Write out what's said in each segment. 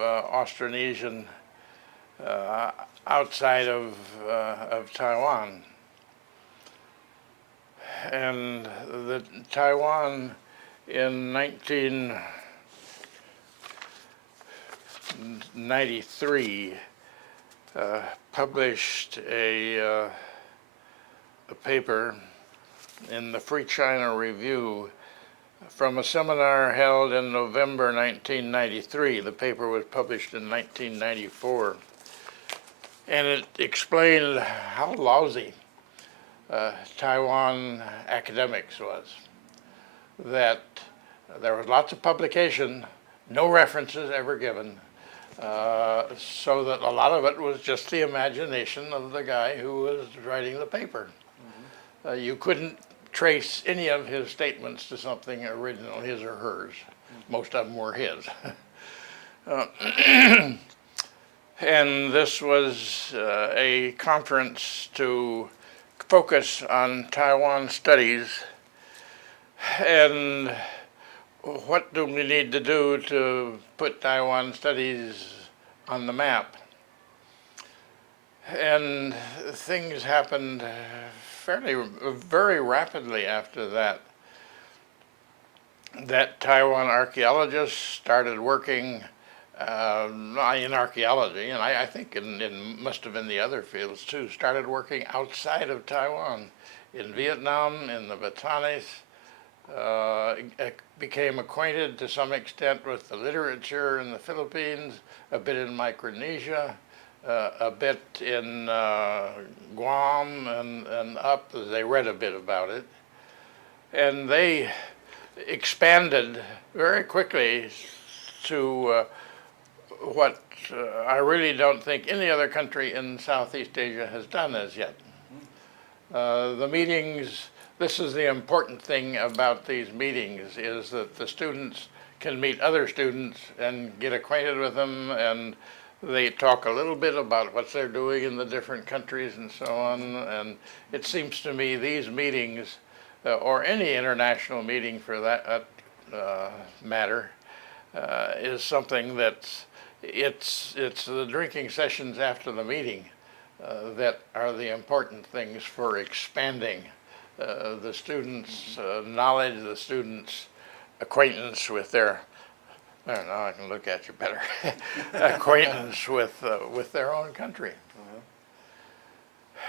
Austronesian outside of Taiwan. And the Taiwan in 1993 published a paper in the Free China Review from a seminar held in November 1993. The paper was published in 1994. And it explained how lousy Taiwan academics was. That there was lots of publication, no references ever given, so that a lot of it was just the imagination of the guy who was writing the paper. Mm-hmm. You couldn't trace any of his statements to something original, his or hers. Mm-hmm. Most of them were his. And this was a conference to focus on Taiwan studies and what do we need to do to put Taiwan studies on the map. And things happened very rapidly after that. That Taiwan archaeologists started working in archaeology, and I think in must have been the other fields too, started working outside of Taiwan, in Vietnam, in the Batanes, became acquainted to some extent with the literature in the Philippines, a bit in Micronesia, a bit in Guam and up. They read a bit about it. And they expanded very quickly to what I really don't think any other country in Southeast Asia has done as yet. The meetings, this is the important thing about these meetings, is that the students can meet other students and get acquainted with them, and they talk a little bit about what they're doing in the different countries and so on. And it seems to me these meetings, or any international meeting for that matter, is something that's it's the drinking sessions after the meeting that are the important things for expanding the students' knowledge, the students' acquaintance with their, I don't know, I can look at you better, acquaintance with their own country.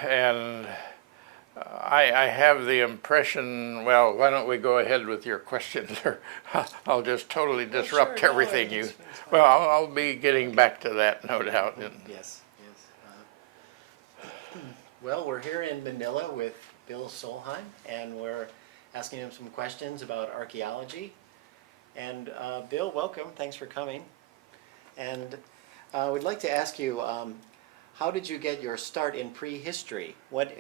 And I have the impression, well, why don't we go ahead with your questions, or I'll just totally disrupt sure, everything no, you. it's Well, I'll be getting back to that, no doubt. Yes, yes. Well, we're here in Manila with Bill Solheim, and we're asking him some questions about archaeology. And Bill, welcome. Thanks for coming. And we'd like to ask you, how did you get your start in prehistory? What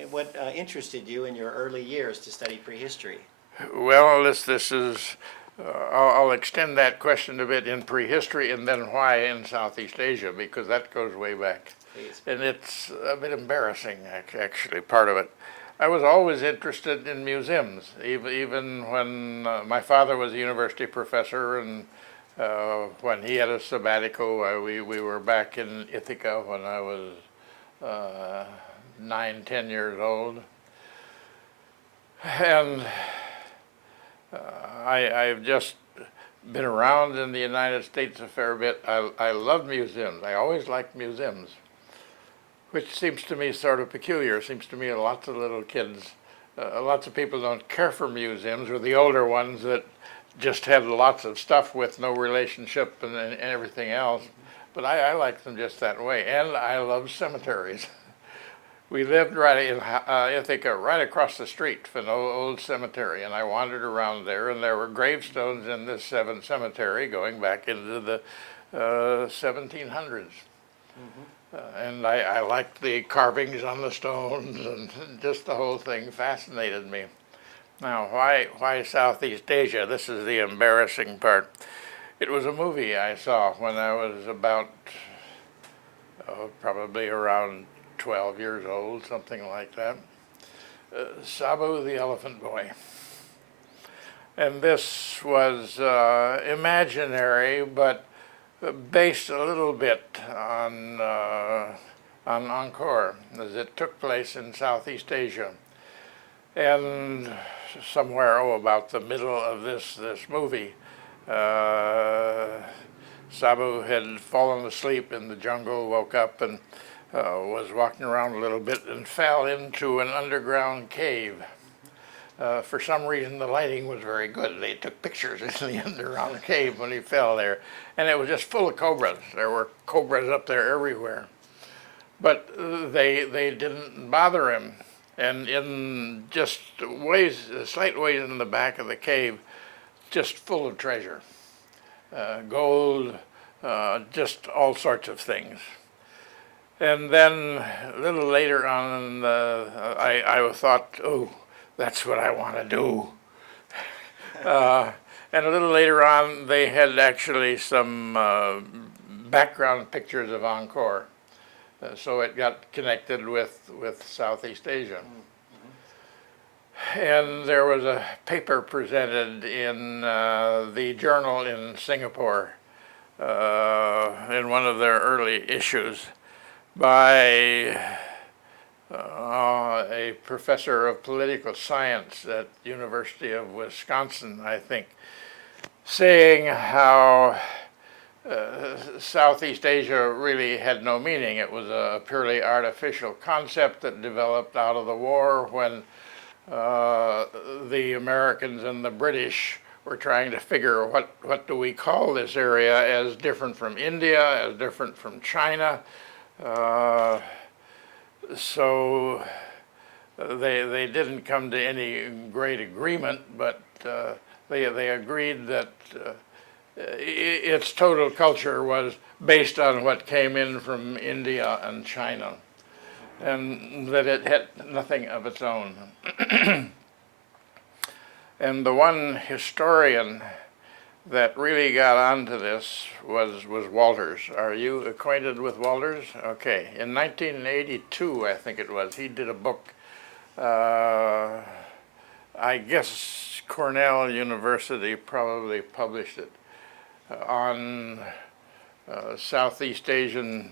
interested you in your early years to study prehistory? Well, this is, I'll extend that question a bit in prehistory and then why in Southeast Asia, because that goes way back. Please. And it's a bit embarrassing, actually, part of it. I was always interested in museums, even when my father was a university professor, and when he had a sabbatical, we were back in Ithaca when I was 9, 10 years old. And I've just been around in the United States a fair bit. I love museums. I always liked museums, which seems to me sort of peculiar. It seems to me lots of little kids, lots of people don't care for museums, or the older ones that just have lots of stuff with no relationship and everything else. But I like them just that way, and I love cemeteries. We lived right in Ithaca, right across the street from an old cemetery, and I wandered around there, and there were gravestones in this cemetery going back into the 1700s. And I liked the carvings on the stones, and just the whole thing fascinated me. Now, why Southeast Asia? This is the embarrassing part. It was a movie I saw when I was about, probably around 12 years old, something like that. Sabu the Elephant Boy. And this was imaginary, but based a little bit on Angkor, as it took place in Southeast Asia. And somewhere, about the middle of this movie, Sabu had fallen asleep in the jungle, woke up, and was walking around a little bit and fell into an underground cave. For some reason, the lighting was very good. They took pictures in the underground cave when he fell there, and it was just full of cobras. There were cobras up there everywhere, but they didn't bother him. And in just slight ways in the back of the cave, just full of treasure, gold, just all sorts of things. And then a little later on, I thought, oh, that's what I want to do. And a little later on, they had actually some background pictures of Angkor. So it got connected with Southeast Asia. And there was a paper presented in the journal in Singapore in one of their early issues by a professor of political science at University of Wisconsin, I think, saying how Southeast Asia really had no meaning. It was a purely artificial concept that developed out of the war when the Americans and the British were trying to figure what do we call this area as different from India, as different from China. So they didn't come to any great agreement, but they agreed that its total culture was based on what came in from India and China, and that it had nothing of its own. And the one historian that really got onto this was Walters. Are you acquainted with Walters? Okay. In 1982, I think it was, he did a book, I guess Cornell University probably published it, on Southeast Asian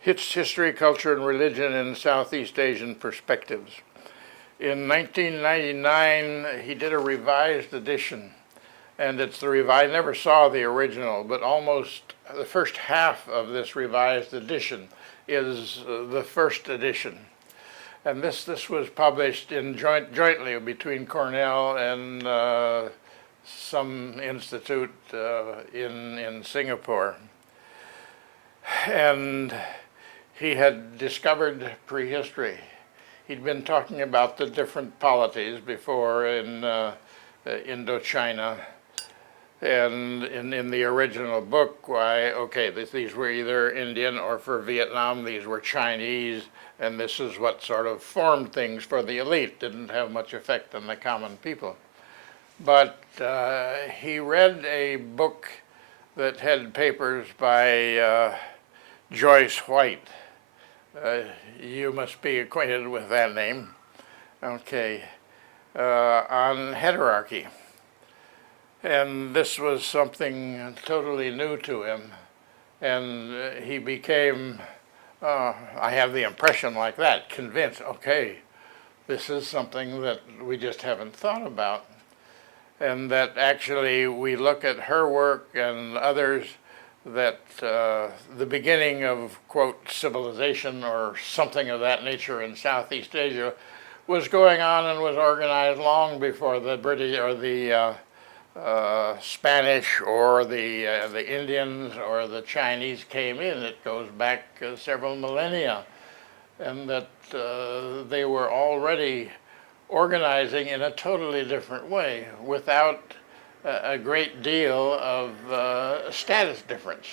history, culture, and religion in Southeast Asian perspectives. In 1999, he did a revised edition, and it's the revised. I never saw the original, but almost the first half of this revised edition is the first edition. And this was published in jointly between Cornell and some institute in Singapore. And he had discovered prehistory. He'd been talking about the different polities before in Indochina, and in the original book, why, okay, these were either Indian, or for Vietnam, these were Chinese, and this is what sort of formed things for the elite, didn't have much effect on the common people. But he read a book that had papers by Joyce White. You must be acquainted with that name. Okay. On heterarchy. And this was something totally new to him. And he became, I have the impression like that, convinced, okay, this is something that we just haven't thought about. And that actually we look at her work and others, that the beginning of, quote, civilization or something of that nature in Southeast Asia was going on and was organized long before the British or the Spanish or the Indians or the Chinese came in. It goes back several millennia, and that they were already organizing in a totally different way without a great deal of status difference,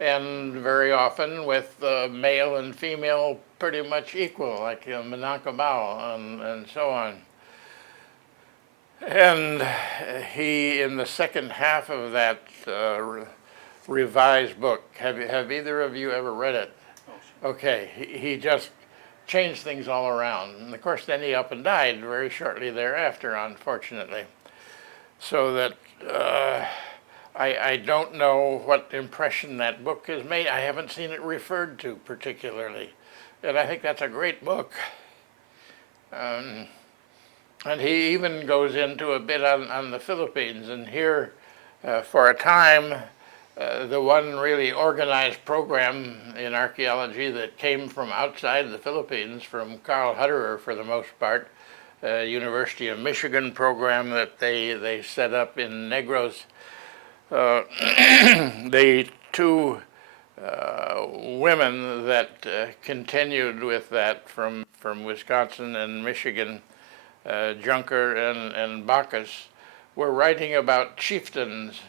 and very often with male and female pretty much equal, like Minangkabau and so on. And he, in the second half of that revised book, have either of you ever read it? Okay, he just changed things all around. And of course, then he up and died very shortly thereafter, unfortunately. So that I don't know what impression that book has made. I haven't seen it referred to particularly. And I think that's a great book. Um, and he even goes into a bit on the Philippines. And here, for a time, the one really organized program in archaeology that came from outside the Philippines, from Carl Hutterer for the most part, University of Michigan program that they set up in Negros. The two women that continued with that from Wisconsin and Michigan, Junker and Bacchus, were writing about chieftains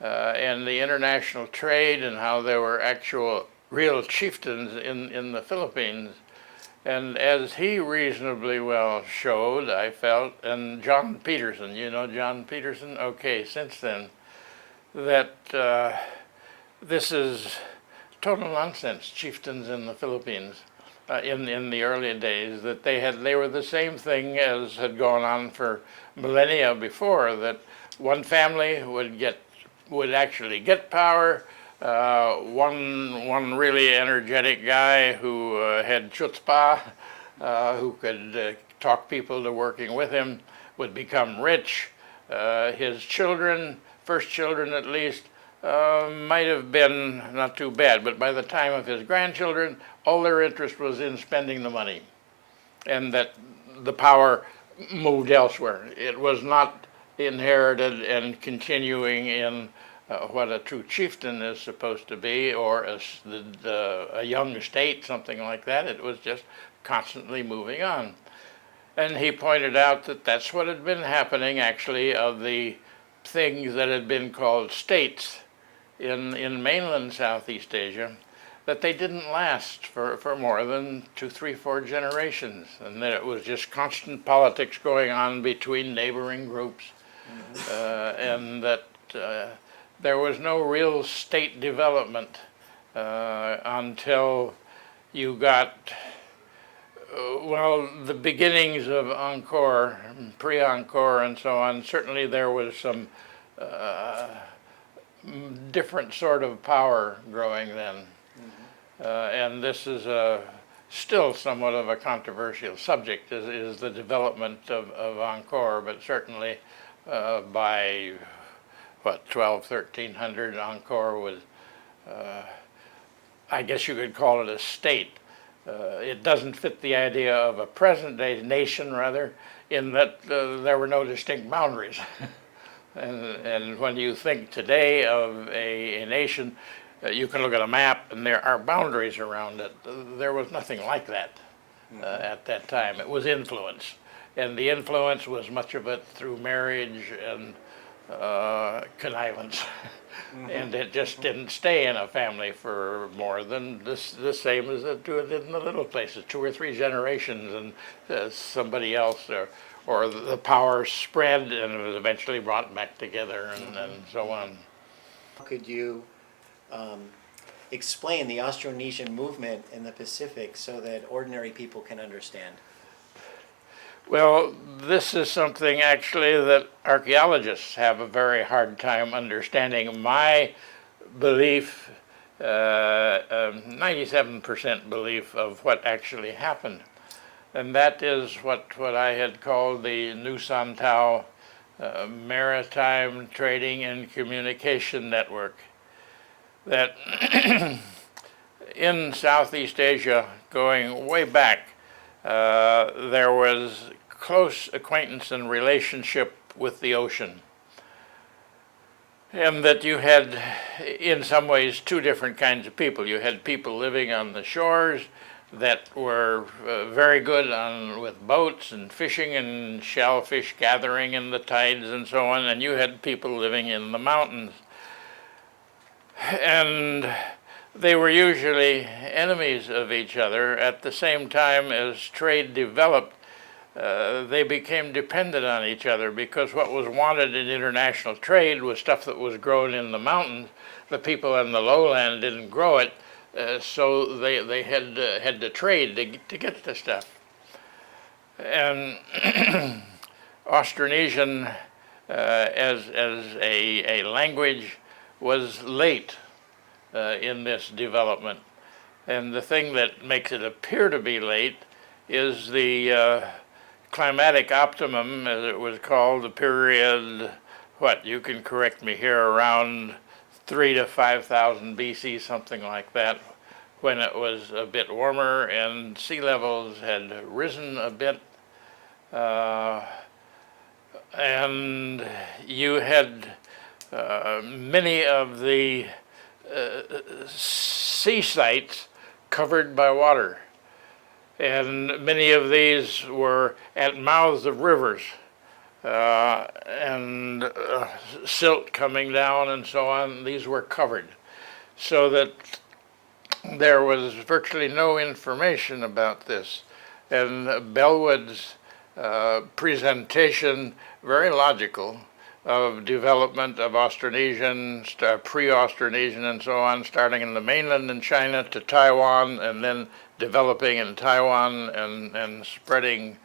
and the international trade and how there were actual real chieftains in the Philippines. And as he reasonably well showed, I felt, and John Peterson, you know John Peterson? Okay, since then, that this is total nonsense, chieftains in the Philippines. In the early days, that they were the same thing as had gone on for millennia before, that one family would actually get power. One really energetic guy who had chutzpah, who could talk people to working with him, would become rich. His children, first children at least, might have been not too bad, but by the time of his grandchildren, all their interest was in spending the money, and that the power moved elsewhere. It was not inherited and continuing in what a true chieftain is supposed to be, or a young state, something like that. It was just constantly moving on. And he pointed out that that's what had been happening, actually, of the things that had been called states in mainland Southeast Asia, that they didn't last for more than 2, 3, 4 generations, and that it was just constant politics going on between neighboring groups, and that there was no real state development until you got, well, the beginnings of Angkor, pre-Angkor and so on. Certainly there was some different sort of power growing then. And this is still somewhat of a controversial subject, is the development of Angkor, but certainly by, what, 12, 1300, Angkor was, I guess you could call it a state. It doesn't fit the idea of a present-day nation, rather, in that there were no distinct boundaries. And when you think today of a nation, you can look at a map and there are boundaries around it. There was nothing like that at that time. It was influence. And the influence was much of it through marriage and connivance. And it just didn't stay in a family for more than the same as it did in the little places, 2 or 3 generations, and somebody else or the power spread and it was eventually brought back together and so on. Could you explain the Austronesian movement in the Pacific so that ordinary people can understand? Well, this is something actually that archaeologists have a very hard time understanding. My belief, 97% belief of what actually happened. And that is what I had called the Nusantau Maritime Trading and Communication Network. That in Southeast Asia, going way back, there was close acquaintance and relationship with the ocean. And that you had, in some ways, 2 different kinds of people. You had people living on the shores that were very good with boats and fishing and shellfish gathering in the tides and so on, and you had people living in the mountains. And they were usually enemies of each other. At the same time as trade developed, they became dependent on each other, because what was wanted in international trade was stuff that was grown in the mountains. The people in the lowland didn't grow it, so they had to trade to get the stuff. And Austronesian, as a language, was late in this development. And the thing that makes it appear to be late is the climatic optimum, as it was called, the period, what, you can correct me here, around 3 to 5,000 BC, something like that, when it was a bit warmer and sea levels had risen a bit. And you had many of the sea sites covered by water. And many of these were at mouths of rivers and silt coming down and so on. These were covered, so that there was virtually no information about this. And Bellwood's presentation, very logical, of development of Austronesian, pre-Austronesian and so on, starting in the mainland in China to Taiwan, and then developing in Taiwan and spreading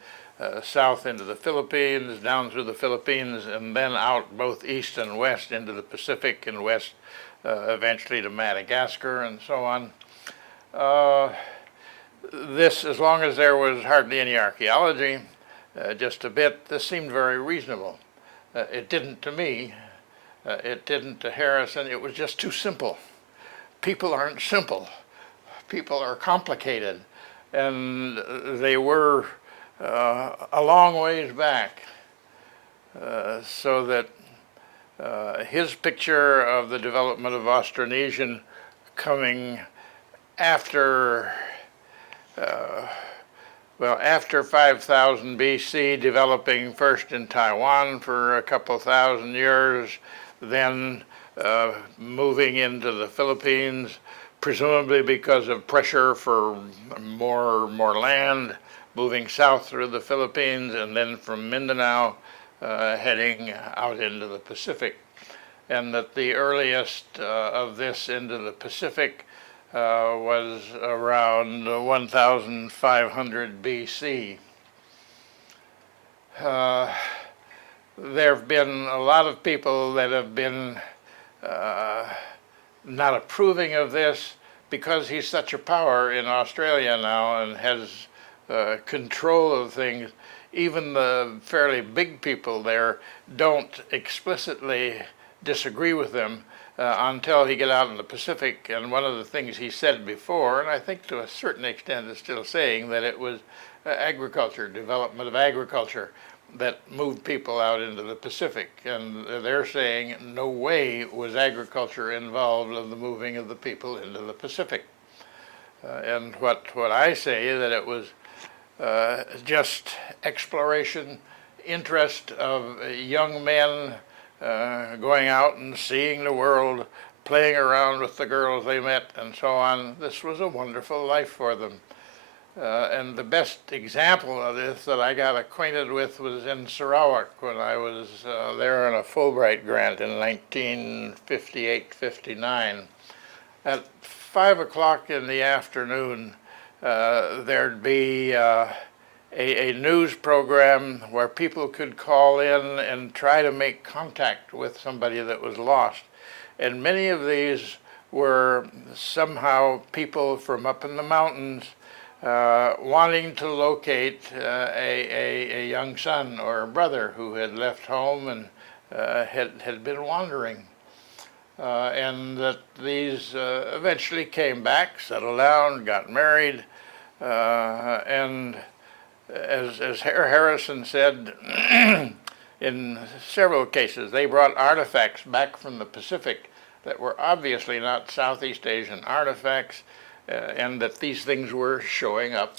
south into the Philippines, down through the Philippines, and then out both east and west into the Pacific and west, eventually to Madagascar and so on. This, as long as there was hardly any archaeology, just a bit, this seemed very reasonable. It didn't to me, it didn't to Harrison, it was just too simple. People aren't simple. People are complicated, and they were a long ways back, so that his picture of the development of Austronesian coming after after 5000 BC, developing first in Taiwan for a couple thousand years, then moving into the Philippines, presumably because of pressure for more land, moving south through the Philippines, and then from Mindanao heading out into the Pacific. And that the earliest of this into the Pacific was around 1500 BC. There have been a lot of people that have been not approving of this because he's such a power in Australia now and has control of things. Even the fairly big people there don't explicitly disagree with them until he get out in the Pacific. And one of the things he said before, and I think to a certain extent is still saying, that it was agriculture, development of agriculture, that moved people out into the Pacific. And they're saying no way was agriculture involved in the moving of the people into the Pacific. And what I say is that it was just exploration, interest of young men going out and seeing the world, playing around with the girls they met, and so on. This was a wonderful life for them. And the best example of this that I got acquainted with was in Sarawak when I was there on a Fulbright grant in 1958-59. At 5 o'clock in the afternoon, there'd be a news program where people could call in and try to make contact with somebody that was lost. And many of these were somehow people from up in the mountains wanting to locate a young son or a brother who had left home and had been wandering. And that these eventually came back, settled down, got married, and as Harrison said, in several cases, they brought artifacts back from the Pacific that were obviously not Southeast Asian artifacts, and that these things were showing up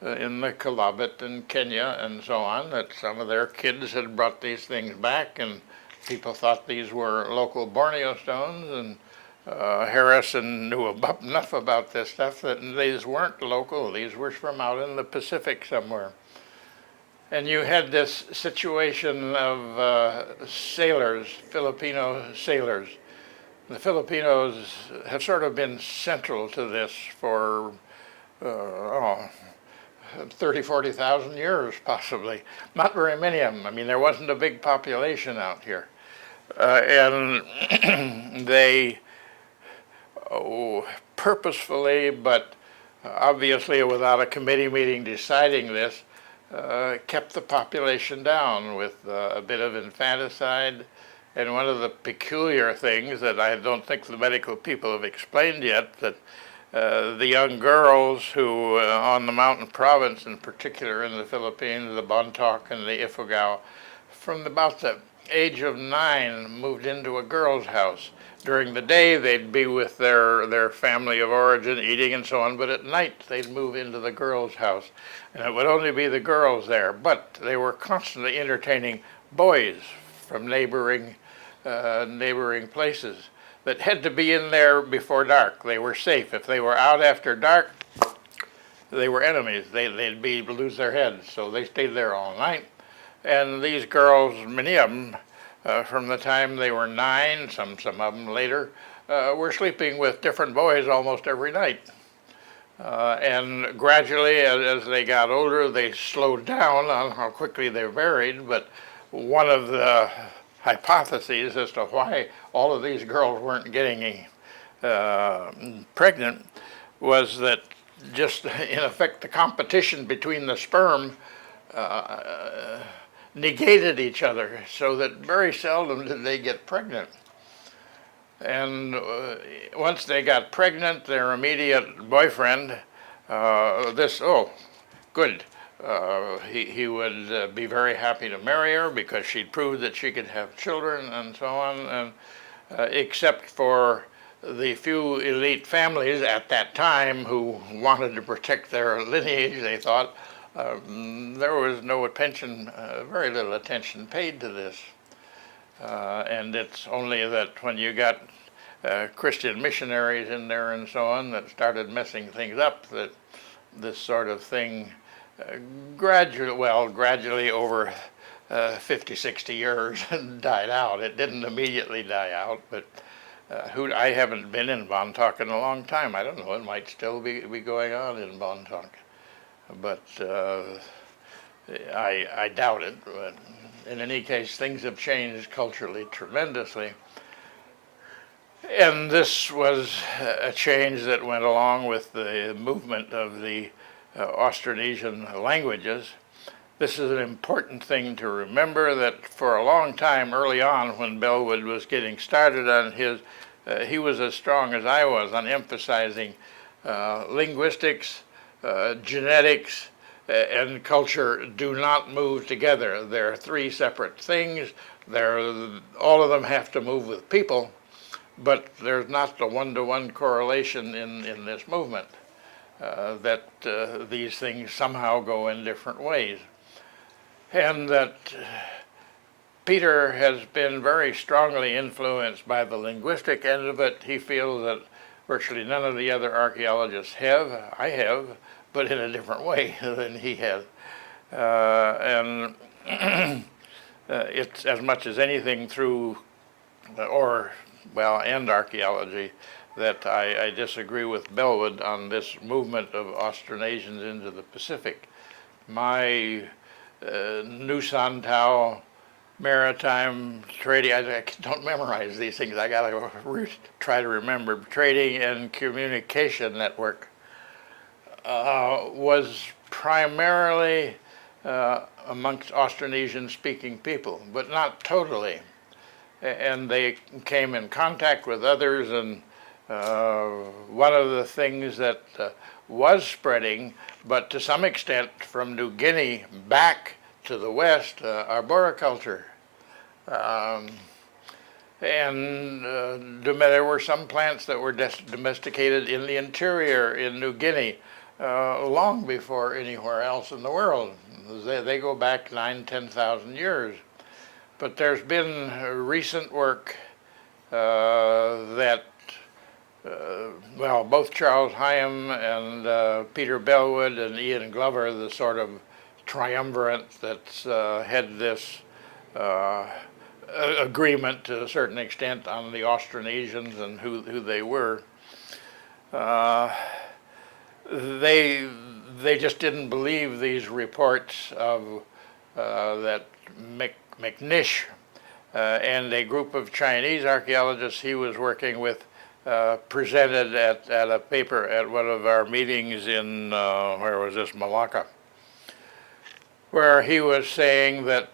in the Kelabit and Kenya and so on, that some of their kids had brought these things back, and people thought these were local Borneo stones, and Harrison knew enough about this stuff that these weren't local. These were from out in the Pacific somewhere. And you had this situation of sailors, Filipino sailors. The Filipinos have sort of been central to this for 30, 40,000 years, possibly. Not very many of them. I mean, there wasn't a big population out here. And they purposefully, but obviously without a committee meeting deciding this, kept the population down with a bit of infanticide. And one of the peculiar things that I don't think the medical people have explained yet, that the young girls who, on the mountain province in particular in the Philippines, the Bontoc and the Ifugao, from about the age of 9 moved into a girl's house. During the day they'd be with their family of origin eating and so on, but at night they'd move into the girl's house. And it would only be the girls there, but they were constantly entertaining boys from neighboring places that had to be in there before dark. They were safe. If they were out after dark, they were enemies. They'd lose their heads, so they stayed there all night. And these girls, many of them, from the time they were 9, some of them later, were sleeping with different boys almost every night. And gradually, as they got older, they slowed down on how quickly they married. But one of the hypotheses as to why all of these girls weren't getting pregnant was that just in effect the competition between the sperm negated each other, so that very seldom did they get pregnant. And once they got pregnant, their immediate boyfriend, good, he would be very happy to marry her because she'd proved that she could have children and so on. And except for the few elite families at that time who wanted to protect their lineage, they thought, there was no attention, very little attention paid to this. And it's only that when you got Christian missionaries in there and so on that started messing things up, that this sort of thing gradually over 50, 60 years died out. It didn't immediately die out, but I haven't been in Bontoc in a long time. I don't know, it might still be going on in Bontoc. But I doubt it. But in any case, things have changed culturally tremendously. And this was a change that went along with the movement of the Austronesian languages. This is an important thing to remember, that for a long time early on when Bellwood was getting started on his, he was as strong as I was on emphasizing linguistics, genetics, and culture do not move together. They're 3 separate things. All of them have to move with people, but there's not a one-to-one correlation in this movement, that these things somehow go in different ways. And that Peter has been very strongly influenced by the linguistic end of it. He feels that virtually none of the other archaeologists have. I have, but in a different way than he has. And it's as much as anything through, and archaeology, that I disagree with Bellwood on this movement of Austronesians into the Pacific. My New Santao maritime trading, I don't memorize these things, I gotta try to remember, trading and communication network was primarily amongst Austronesian speaking people, but not totally. And they came in contact with others, and one of the things that was spreading, but to some extent from New Guinea back to the west, arboriculture. And there were some plants that were domesticated in the interior in New Guinea long before anywhere else in the world. They go back 9,000-10,000 years. But there's been recent work that both Charles Hyam and Peter Bellwood and Ian Glover, the sort of triumvirate that's had this agreement to a certain extent on the Austronesians and who they were. They just didn't believe these reports of that McNish and a group of Chinese archaeologists he was working with presented at a paper at one of our meetings in, where was this, Malacca, where he was saying that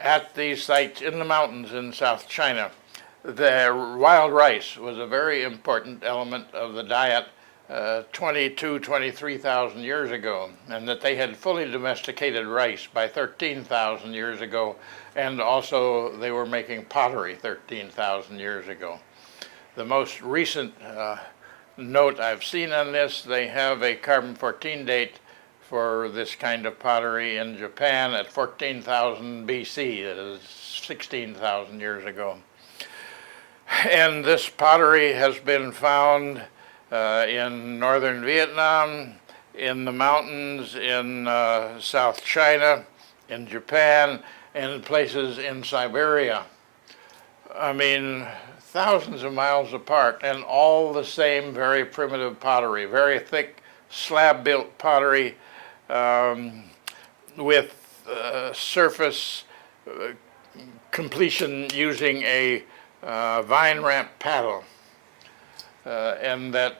at these sites in the mountains in South China, the wild rice was a very important element of the diet 23,000 years ago, and that they had fully domesticated rice by 13,000 years ago, and also they were making pottery 13,000 years ago. The most recent note I've seen on this, they have a carbon-14 date for this kind of pottery in Japan at 14,000 BC, that is 16,000 years ago. And this pottery has been found in northern Vietnam, in the mountains in South China, in Japan, and in places in Siberia. I mean, thousands of miles apart, and all the same very primitive pottery, very thick slab-built pottery with surface completion using a vine wrap paddle, and that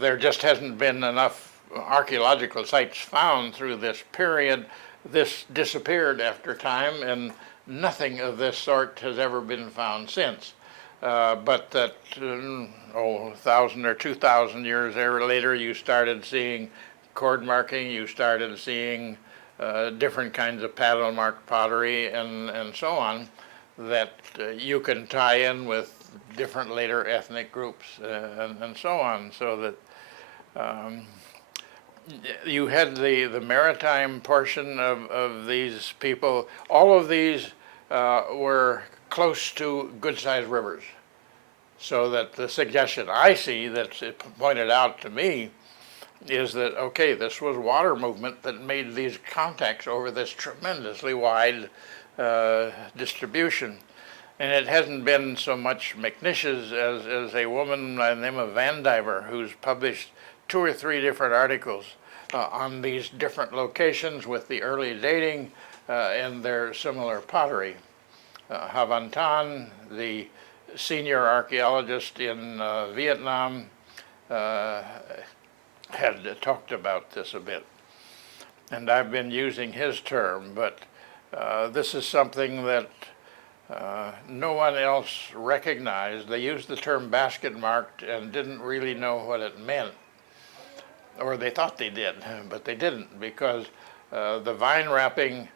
there just hasn't been enough archaeological sites found through this period. This disappeared after time, and nothing of this sort has ever been found since. But that, 1,000 or 2,000 years later, you started seeing cord marking, you started seeing different kinds of paddle marked pottery, and so on, that you can tie in with different later ethnic groups and so on, so that you had the maritime portion of these people. All of these were close to good-sized rivers, so that the suggestion I see that's pointed out to me is that, okay, this was water movement that made these contacts over this tremendously wide distribution. And it hasn't been so much McNish's as a woman by the name of Van Diver, who's published 2 or 3 different articles on these different locations with the early dating and their similar pottery. Havan Tan, the senior archaeologist in Vietnam, had talked about this a bit. And I've been using his term, but this is something that no one else recognized. They used the term basket marked and didn't really know what it meant. Or they thought they did, but they didn't, because the vine wrapping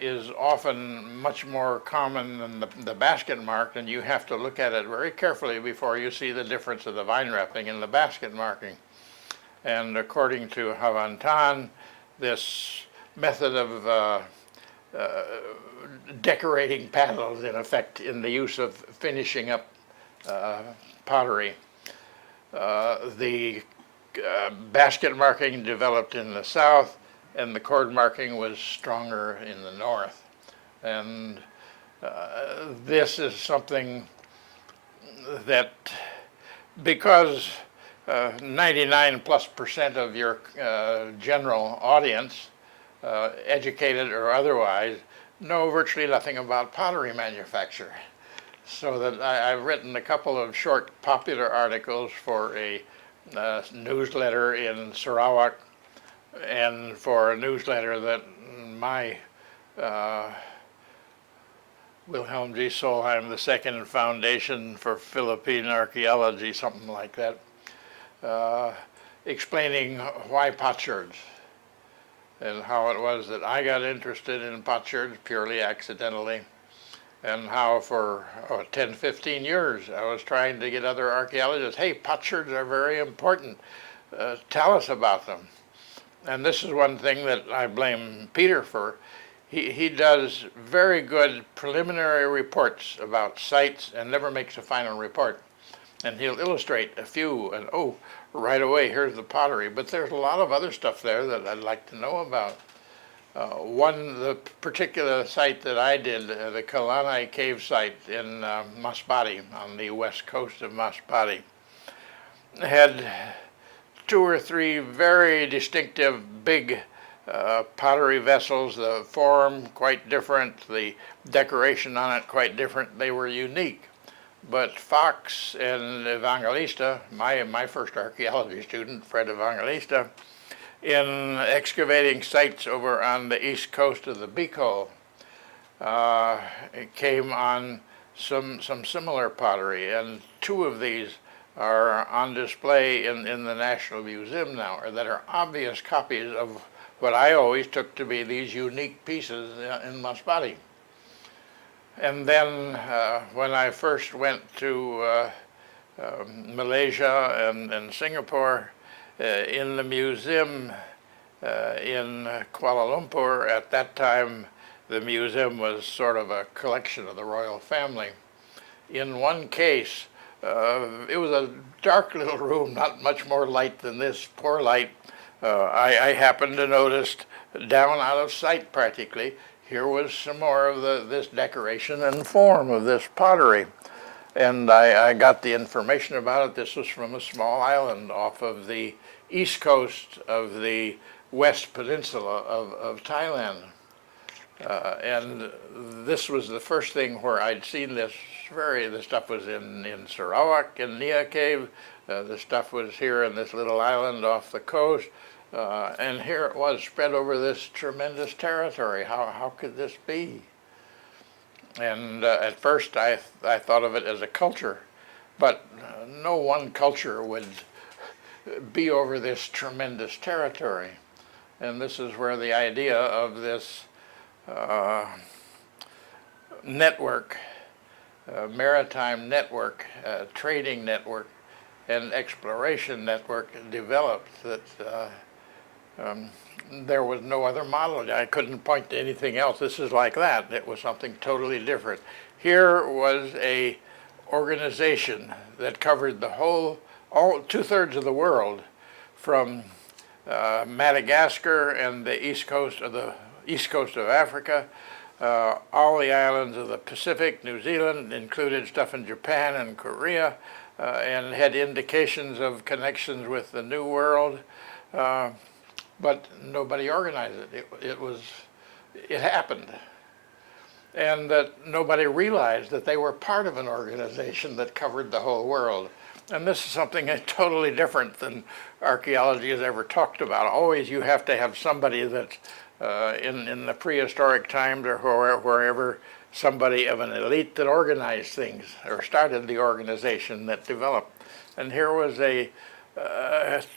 is often much more common than the basket marked, and you have to look at it very carefully before you see the difference of the vine wrapping and the basket marking. And according to Havan Tan, this method of decorating paddles, in effect, in the use of finishing up pottery. The basket marking developed in the south, and the cord marking was stronger in the north. And this is something that, because 99+% of your general audience, educated or otherwise, know virtually nothing about pottery manufacture. So that I've written a couple of short popular articles for a newsletter in Sarawak, and for a newsletter that my Wilhelm G. Solheim II Foundation for Philippine Archaeology, something like that, explaining why potsherds, and how it was that I got interested in potsherds purely accidentally, and how for 10, 15 years I was trying to get other archaeologists, hey, potsherds are very important, tell us about them. And this is one thing that I blame Peter for. He does very good preliminary reports about sites and never makes a final report. And he'll illustrate a few, and oh, right away, here's the pottery. But there's a lot of other stuff there that I'd like to know about. The particular site that I did, the Kalanai cave site in Masbate, on the west coast of Masbate, had 2 or 3 very distinctive big pottery vessels, the form quite different, the decoration on it quite different. They were unique. But Fox and Evangelista, my first archaeology student, Fred Evangelista, in excavating sites over on the east coast of the Bico, came on some similar pottery, and two of these are on display in the National Museum now, that are obvious copies of what I always took to be these unique pieces in Masbate. And then when I first went to Malaysia and Singapore, in the museum in Kuala Lumpur, at that time the museum was sort of a collection of the royal family. In one case, it was a dark little room, not much more light than this, poor light. I happened to notice, down out of sight practically, here was some more of this decoration and form of this pottery. And I got the information about it. This was from a small island off of the east coast of the West Peninsula of Thailand. And this was the first thing where I'd seen this. The stuff was in Sarawak, in Nia Cave. The stuff was here in this little island off the coast. And here it was spread over this tremendous territory. How could this be? And at first I thought of it as a culture, but no one culture would be over this tremendous territory. And this is where the idea of this network, maritime network, trading network, and exploration network developed, that there was no other model. I couldn't point to anything else. This is like that. It was something totally different. Here was a organization that covered the all 2/3 of the world, from Madagascar and the east coast of Africa, all the islands of the Pacific, New Zealand, included stuff in Japan and Korea, and had indications of connections with the New World. But nobody organized it. It happened. And that nobody realized that they were part of an organization that covered the whole world. And this is something totally different than archaeology has ever talked about. Always you have to have somebody that, in the prehistoric times or wherever, somebody of an elite that organized things or started the organization that developed. And here was a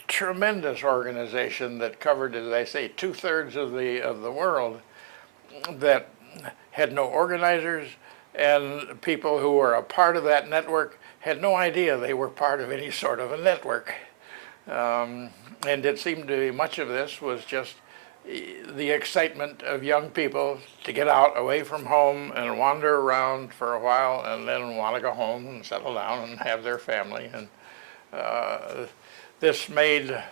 tremendous organization that covered, as I say, 2/3 of the world, that had no organizers, and people who were a part of that network had no idea they were part of any sort of a network. And it seemed to be much of this was just the excitement of young people to get out away from home and wander around for a while and then want to go home and settle down and have their family. And this made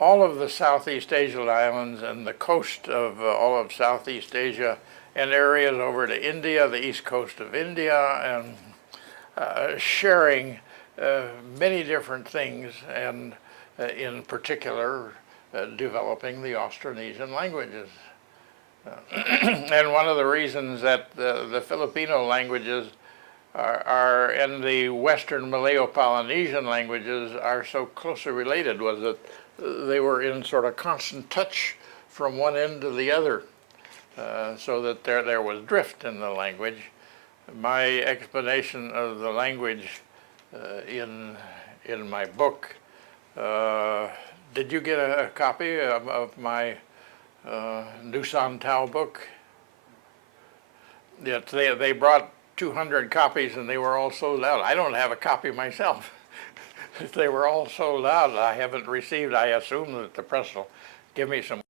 all of the Southeast Asian islands and the coast of all of Southeast Asia and areas over to India, the east coast of India, and sharing many different things, and in particular developing the Austronesian languages. And one of the reasons that the Filipino languages and the Western Malayo-Polynesian languages are so closely related was that they were in sort of constant touch from one end to the other, so that there was drift in the language. My explanation of the language in my book, did you get a copy of my Nusan Tao book? Yeah, they brought 200 copies and they were all sold out. I don't have a copy myself. They were all sold out. I haven't received, I assume that the press will give me some